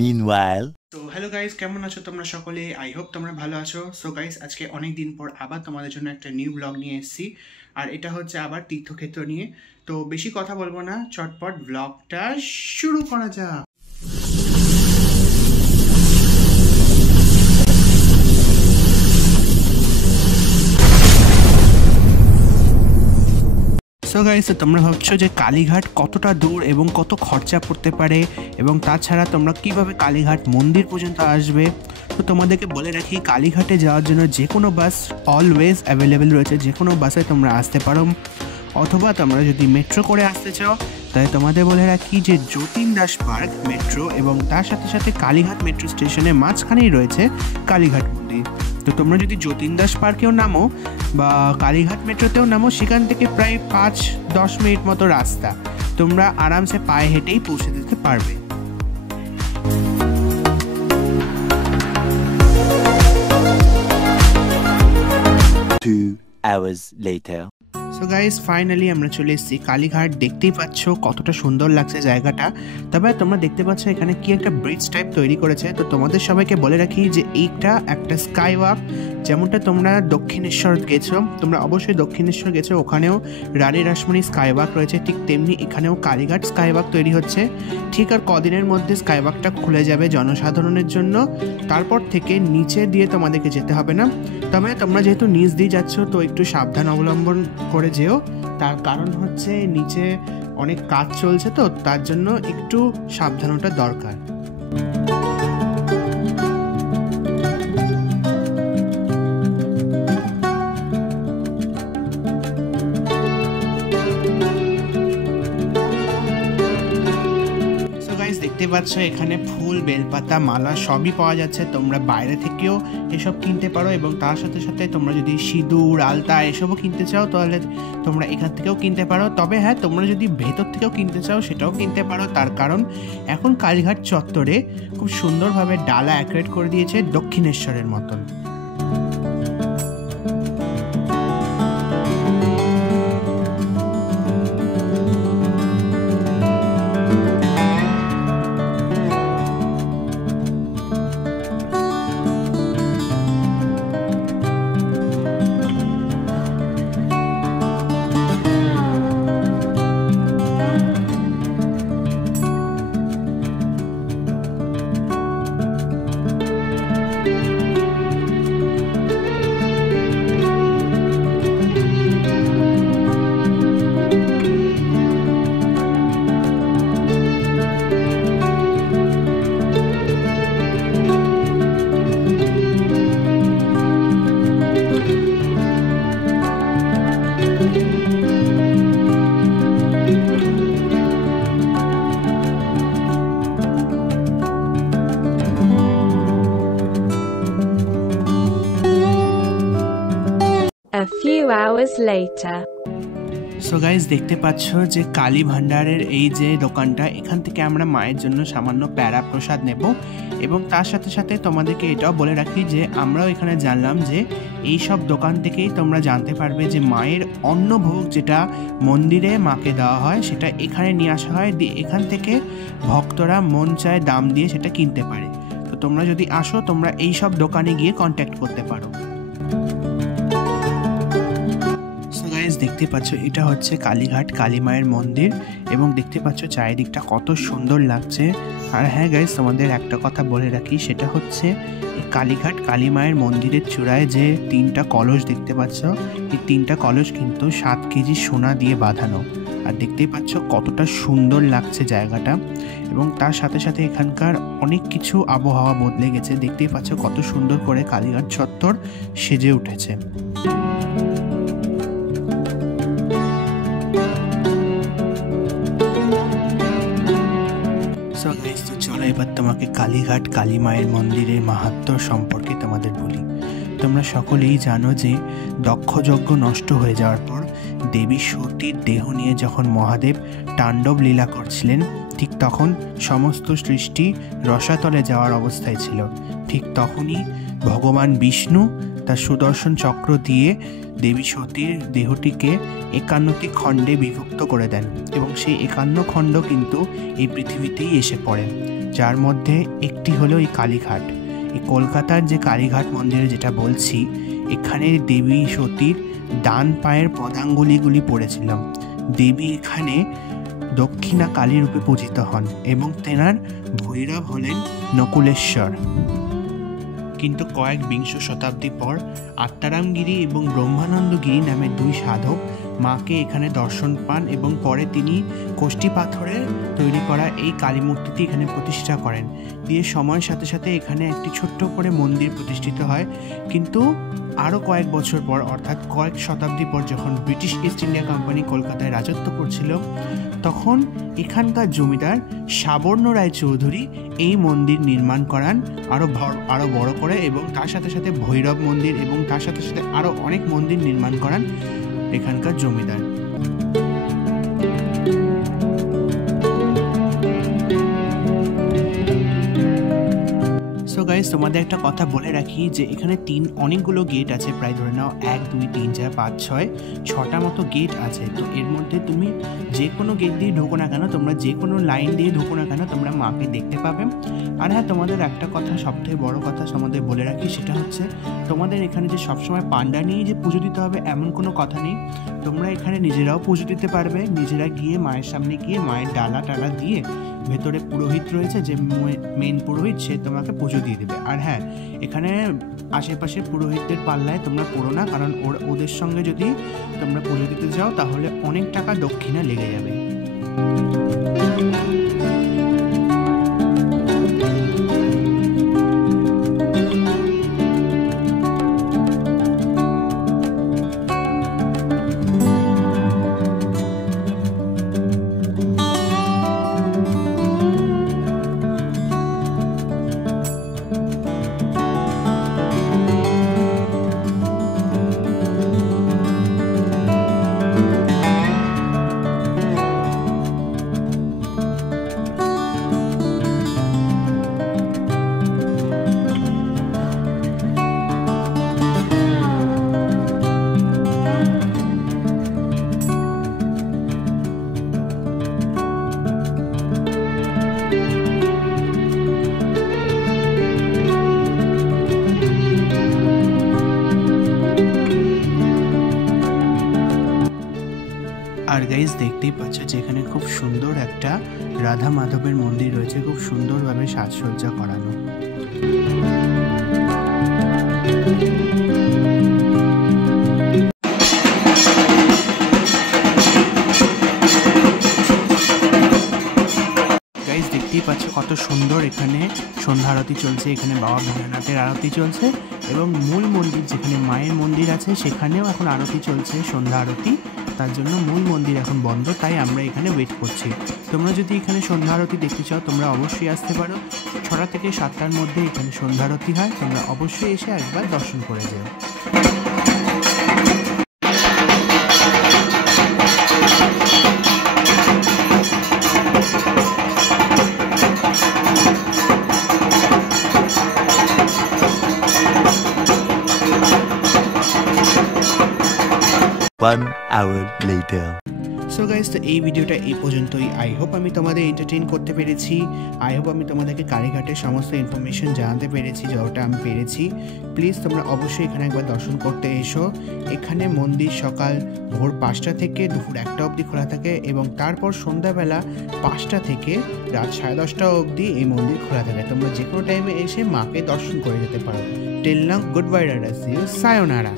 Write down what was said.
Meanwhile, so hello guys, কেমন আছো তোমরা সকলে? আই হোপ তোমরা ভালো আছো। সো গাইস, আজকে অনেক দিন পর আবার তোমাদের জন্য একটা নিউ ব্লগ নিয়ে এসেছি, আর এটা হচ্ছে আবার তীর্থক্ষেত্র নিয়ে। তো বেশি কথা বলবো না, চটপট ব্লগটা শুরু করা যাক। সো গাইস, তোমরা ভাবছো যে কালীঘাট কতটা দূর এবং কত খরচা পড়তে পারে, এবং তাছাড়া তোমরা কিভাবে কালীঘাট মন্দির পর্যন্ত আসবে। তো তোমাদেরকে বলে রাখি, কালীঘাটে যাওয়ার জন্য যে কোনো বাস অলওয়েজ অ্যাভেলেবেল রয়েছে, যে কোনো বাসে তোমরা আসতে পারো, অথবা তোমরা যদি মেট্রো করে আসতে চাও তাই তোমাদের বলে রাখি যে যতীন দাস পার্ক মেট্রো এবং তার সাথে সাথে কালীঘাট মেট্রো স্টেশনের মাঝখানেই রয়েছে কালীঘাট মন্দির। তো তোমরা যদি যতীন দাস পার্কেও নামো বা কালীঘাট মেট্রোতেও নামো, সেখান থেকে প্রায় 5-10 মিনিট মতো রাস্তা, তোমরা আরামসে পায়ে হেঁটেই পৌঁছে দিতে পারবে। Two hours later. So guys, finally আমরা চলে এসেছি কালীঘাট। দেখতেই পাচ্ছ কতটা সুন্দর লাগছে জায়গাটা। তবে তোমরা দেখতে পাচ্ছ এখানে কি একটা ব্রিজ টাইপ তৈরি করেছে। তো তোমাদের সবাইকে বলে রাখি যে এইটা একটা স্কাই ওয়াক, যেমনটা তোমরা দক্ষিণেশ্বর গেছো, তোমরা অবশ্যই দক্ষিণেশ্বর গেছো, ওখানেও রানী রাসমণি স্কাই ওয়াক রয়েছে, ঠিক তেমনি এখানেও কালীঘাট স্কাই ওয়াক তৈরি হচ্ছে। ঠিক আর কদিনের মধ্যে স্কাই ওয়াকটা খুলে যাবে জনসাধারণের জন্য। তারপর থেকে নিচে দিয়ে তোমাদেরকে যেতে হবে না। তবে তোমরা যেহেতু নিচ দিয়ে যাচ্ছ, তো একটু সাবধান অবলম্বন করে যেও। তার কারণ হচ্ছে নিচে অনেক কাজ চলছে, তো তার জন্য একটু সাবধানতা দরকার। দেখতে পাচ্ছ এখানে ফুল, বেলপাতা, মালা সবই পাওয়া যাচ্ছে। তোমরা বাইরে থেকেও এসব কিনতে পারো, এবং তার সাথে সাথে তোমরা যদি সিঁদুর, আলতা এসবও কিনতে চাও তাহলে তোমরা এখান থেকেও কিনতে পারো। তবে হ্যাঁ, তোমরা যদি ভেতর থেকেও কিনতে চাও সেটাও কিনতে পারো। তার কারণ এখন কালীঘাট চত্বরে খুব সুন্দরভাবে ডালা অ্যাক্রেট করে দিয়েছে দক্ষিণেশ্বরের মতন। A few hours later. So guys, দেখতে পাচ্ছ যে কালী ভান্ডারের এই যে দোকানটা, এখান থেকে আমরা মায়ের জন্য সামান্য প্যারা প্রসাদ নেব। এবং তার সাথে সাথে তোমাদেরকে এটাও বলে রাখি যে আমরাও এখানে জানলাম যে এই সব দোকান থেকেই তোমরা জানতে পারবে যে মায়ের অন্নভোগ যেটা মন্দিরে মাকে দেওয়া হয়, সেটা এখানে নিয়ে আসা হয়, দিয়ে এখান থেকে ভক্তরা মন চায় দাম দিয়ে সেটা কিনতে পারে। তো তোমরা যদি আসো, তোমরা এই সব দোকানে গিয়ে কন্ট্যাক্ট করতে পারো। দেখতে পাচ্ছ এটা হচ্ছে কালীঘাট কালী মায়ের মন্দির, এবং দেখতে পাচ্ছ চারিদিকটা কত সুন্দর লাগছে। আর হ্যাঁ গাইস, তোমাদের একটা কথা বলে রাখি, সেটা হচ্ছে এই কালীঘাট কালী মায়ের মন্দিরের চূড়ায় যে 3টা কলস দেখতে পাচ্ছ, এই 3টা কলস কিন্তু 7 কেজি সোনা দিয়ে বাঁধানো। আর দেখতেই পাচ্ছ কতটা সুন্দর লাগছে জায়গাটা, এবং তার সাথে সাথে এখানকার অনেক কিছু আবহাওয়া বদলে গেছে। দেখতেই পাচ্ছ কত সুন্দর করে কালীঘাট চত্বর সেজে উঠেছে। চলো এবার তোমাকে কালীঘাট কালী মায়ের মন্দিরের মাহাত্ম্য সম্পর্কে তোমাদের বলি। তোমরা সকলেই জানো যে দক্ষযজ্ঞ নষ্ট হয়ে যাওয়ার পর দেবী সতীর দেহ নিয়ে যখন মহাদেব তাণ্ডব লীলা করছিলেন, ঠিক তখন সমস্ত সৃষ্টি রসাতলে যাওয়ার অবস্থায় ছিল। ঠিক তখনই ভগবান বিষ্ণু অর্থাৎ সুদর্শন চক্র দিয়ে দেবী সতীর দেহটিকে 51টি খণ্ডে বিভক্ত করে দেন এবং সেই 51 খণ্ড কিন্তু এই পৃথিবীতেই এসে পড়ে, যার মধ্যে একটি হলো এই কালীঘাট। এই কলকাতার যে কালীঘাট মন্দিরে যেটা বলছি, এখানে দেবী সতীর ডান পায়ের পদাঙ্গুলিগুলি পড়েছিল। দেবী এখানে দক্ষিণা কালী রূপে পূজিত হন এবং তেনার ভৈরব হলেন নকুলেশ্বর। কিন্তু কয়েক বিংশ শতাব্দী পর আত্মারামগিরি এবং ব্রহ্মানন্দগিরি নামে দুই সাধক মাকে এখানে দর্শন পান এবং পরে তিনি কোষ্ঠী পাথরে তৈরি করা এই কালী মূর্তিটি এখানে প্রতিষ্ঠা করেন। দিয়ে সময়ের সাথে সাথে এখানে একটি ছোট্ট করে মন্দির প্রতিষ্ঠিত হয়। কিন্তু আরও কয়েক বছর পর, অর্থাৎ কয়েক শতাব্দী পর, যখন ব্রিটিশ ইস্ট ইন্ডিয়া কোম্পানি কলকাতায় রাজত্ব করছিল, তখন এখানকার জমিদার সাবর্ণ রায় চৌধুরী এই মন্দির নির্মাণ করান আরও বড় করে, এবং তার সাথে সাথে ভৈরব মন্দির এবং তার সাথে সাথে আরও অনেক মন্দির নির্মাণ করান এখানকার জমিদার। সো গাইস, তোমাদের একটা কথা বলে রাখি যে এখানে অনেকগুলো গেট আছে, প্রায় ধরে নাও 1 2 3 4 5 6 6টা মতো গেট আছে। তো এর মধ্যে তুমি যে কোনো গেট দিয়ে ঢোকো না কেন, তোমরা যে কোনো লাইন দিয়ে ঢোকো না কেন, তোমরা মাকে দেখতে পাবে। আর হ্যাঁ, তোমাদের একটা কথা, সবথেকে বড় কথা তোমাদের বলে রাখি, সেটা হচ্ছে তোমাদের এখানে যে সবসময় পান্ডা নিয়ে যে পুজো দিতে হবে এমন কোনো কথা নেই। তোমরা এখানে নিজেরাও পুজো দিতে পারবে, নিজেরা গিয়ে মায়ের সামনে গিয়ে মায়ের ডালা টালা দিয়ে, ভেতরে পুরোহিত রয়েছে যে মেন পুরোহিত, সে তোমাকে পুজো দিয়ে দেবে। আর হ্যাঁ, এখানে আশেপাশের পুরোহিতদের পাল্লায় তোমরা পড়ো না, কারণ ওদের সঙ্গে যদি তোমরা পুজো দিতে যাও তাহলে অনেক টাকা দক্ষিণা লেগে যাবে। আর গাইজ, দেখতেই পাচ্ছ যে এখানে খুব সুন্দর একটা রাধা মাধবের মন্দির রয়েছে, খুব সুন্দরভাবে সাজসজ্জা করানো। গাইজ, দেখতেই পাচ্ছ কত সুন্দর এখানে সন্ধ্যা আরতি চলছে, এখানে বাবা ভোলানাথের আরতি চলছে এবং মূল মন্দির যেখানে মায়ের মন্দির আছে সেখানেও এখন আরতি চলছে, সন্ধ্যা আরতি। তার জন্য মূল মন্দির এখন বন্ধ, তাই আমরা এখানে ওয়েট করছি। তোমরা যদি এখানে সন্ধ্যা আরতি দেখতে চাও তোমরা অবশ্যই আসতে পারো। 6টা থেকে 7টার মধ্যে এখানে সন্ধ্যা আরতি হয়, তোমরা অবশ্যই এসে একবার দর্শন করে যাও। One hour later. So guys, তো এই ভিডিওটা এই পর্যন্তই। আই হোপ আমি তোমাদের এন্টারটেইন করতে পেরেছি। আই হোপ আমি তোমাদেরকে কালীঘাটের সমস্ত ইনফরমেশন জানাতে পেরেছি যতটা আমি পেরেছি। প্লিজ তোমরা অবশ্যই এখানে একবার দর্শন করতে এসো। এখানে মন্দির সকাল ভোর 5টা থেকে দুপুর 1টা অবধি খোলা থাকে এবং তারপর সন্ধ্যাবেলা 5টা থেকে রাত 10:30 অবধি এই মন্দির খোলা থাকে। তোমরা যে কোনো টাইমে এসে মাকে দর্শন করে যেতে পারো। টিল নাও, গুড বাই, রাডা, সি ইউ, সায়োনারা।